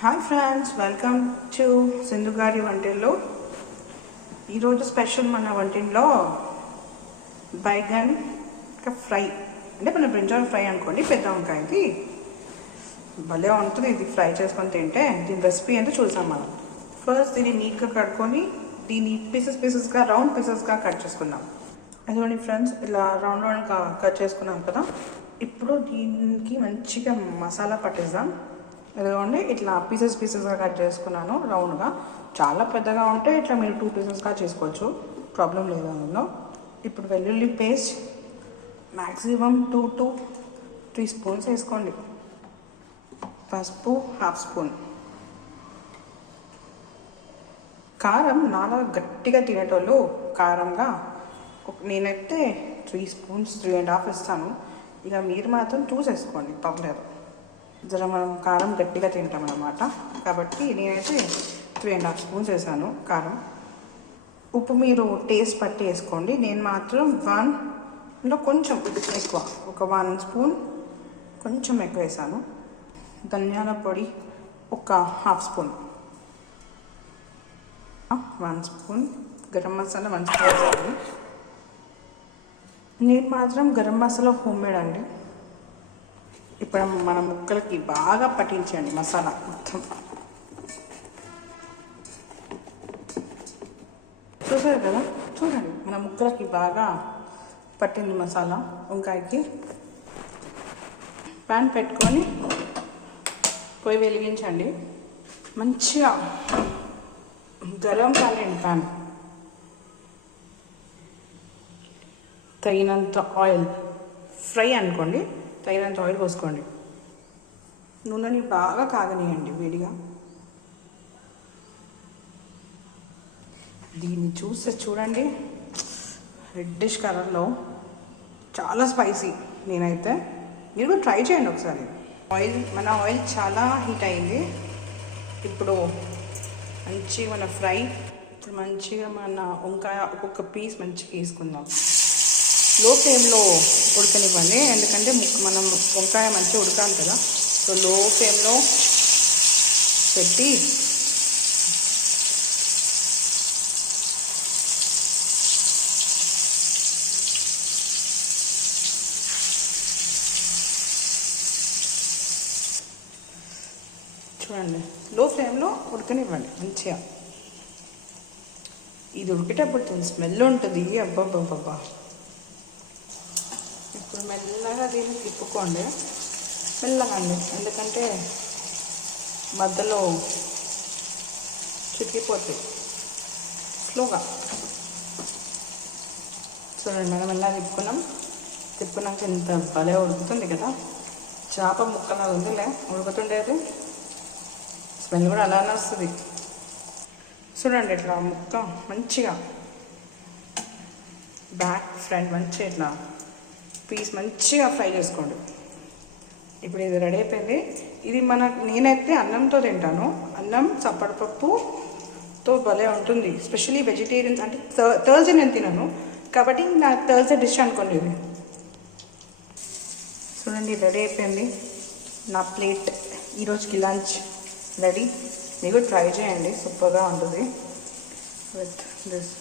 Hi friends, welcome to Sindhu గారి వంటిల్లో. ఈరోజు special మన వంటిల్లో బైగన్ ఫ్రై, అంటే మన బ్రింజాల్ ఫ్రై అనుకోండి. పెద్ద వంకాయది భలే ఉంటుంది. ఇది ఫ్రై చేసుకొని తింటే దీని రెసిపీ అంటే చూసాం మనం. ఫస్ట్ దీన్ని నీట్గా కడుక్కొని దీన్ని పీసెస్గా రౌండ్ పీసెస్గా కట్ చేసుకుందాం. అదిగోండి ఫ్రెండ్స్, ఇలా రౌండ్గా కట్ చేసుకున్నాం కదా. ఇప్పుడు దీనికి మంచిగా మసాలా పట్టిద్దాం. ఇదిగోండి, ఇట్లా పీసెస్గా కట్ చేసుకున్నాను రౌండ్గా. చాలా పెద్దగా ఉంటే ఇట్లా మీరు 2 పీసెస్గా చేసుకోవచ్చు, ప్రాబ్లం లేదు అందులో. ఇప్పుడు వెల్లుల్లి పేస్ట్ మ్యాక్సిమం 2 to 3 స్పూన్స్ వేసుకోండి. పసుపు 1/2 స్పూన్. కారం నాలా గట్టిగా తినేటోళ్ళు కారంగా నేనైతే 3 స్పూన్స్ 3.5 ఇస్తాను. ఇక మీరు మాత్రం చూసేసుకోండి, పర్లేదు. జర మనం కారం గట్టిగా తింటాం అన్నమాట, కాబట్టి నేనైతే 3.5 స్పూన్స్ వేసాను కారం. ఉప్పు మీరు టేస్ట్ పట్టి వేసుకోండి. నేను మాత్రం 1 కొంచెం ఎక్కువ, ఒక 1 స్పూన్ కొంచెం ఎక్కువ వేసాను. ధనియాల పొడి ఒక 1/2 spoon, 1 spoon. Garam masala 1 spoon వేసాను. నేను మాత్రం గరం మసాలా హోమ్మేడ్ అండి. ఇప్పుడు మన ముక్కలకి బాగా పట్టించండి మసాలా మొత్తం. చూసారు కదా, చూడండి మన ముక్కలకి బాగా పట్టింది మసాలా వంకాయకి. ప్యాన్ పెట్టుకొని పొయ్యి వెలిగించండి. మంచిగా గరం కానివ్వండి ప్యాన్. తగినంత ఆయిల్, ఫ్రై అనుకోండి, తగినంత ఆయిల్ పోసుకోండి. నూనెని బాగా కాగనీయండి వేడిగా. దీన్ని చూడండి, రెడ్డిష్ కలర్లో, చాలా స్పైసీ. నేనైతే మీరు కూడా ట్రై చేయండి ఒకసారి. మన ఆయిల్ చాలా హీట్ అయింది. ఇప్పుడు మంచిగా మన ఫ్రై, ఇప్పుడు మంచిగా మన వంకాయ ఒక్కొక్క పీస్ మంచిగా తీసుకుందాం. లో ఫ్లేమ్లో ఉడకనివ్వండి, ఎందుకంటే మనం వంకాయ మంచిగా ఉడకాలి కదా. సో లో ఫ్లేమ్లో పెట్టి చూడండి, లో ఫ్లేమ్లో ఉడకనివ్వండి మంచిగా. ఇది ఉడికేటప్పుడు స్మెల్ ఉంటుంది, అబ్బాబ్బాబ్బా. ఇప్పుడు మెల్లగా దీన్ని తిప్పుకోండి, మెల్లగా అండి, ఎందుకంటే మధ్యలో చిక్కిపోతాయి. స్లోగా చూడండి, మనం మెల్లగా తిప్పుకున్నాక ఇంత భలే ఉడుకుతుంది కదా. చేప ముక్కలా ఉందిలే ఉడుకుతుండేది, స్మెల్ కూడా అలానే వస్తుంది. చూడండి, ఇట్లా ముక్క మంచిగా బ్యాక్ ఫ్రంట్ మంచిగా ఇట్లా పీస్ మంచిగా ఫ్రై చేసుకోండి. ఇప్పుడు ఇది రెడీ అయిపోయింది. ఇది నేనైతే అన్నంతో తింటాను. అన్నం చప్పడపప్పుతో భలే ఉంటుంది. స్పెషలీ వెజిటేరియన్స్, అంటే థర్స్డే నేను తినను కాబట్టి నా థర్స్డే డిష్ అనుకోండి ఇది. చూడండి, రెడీ అయిపోయింది నా ప్లేట్. ఈరోజుకి లంచ్ రెడీ. మీరు ట్రై చేయండి, సూపర్గా ఉంటుంది విత్ దిస్.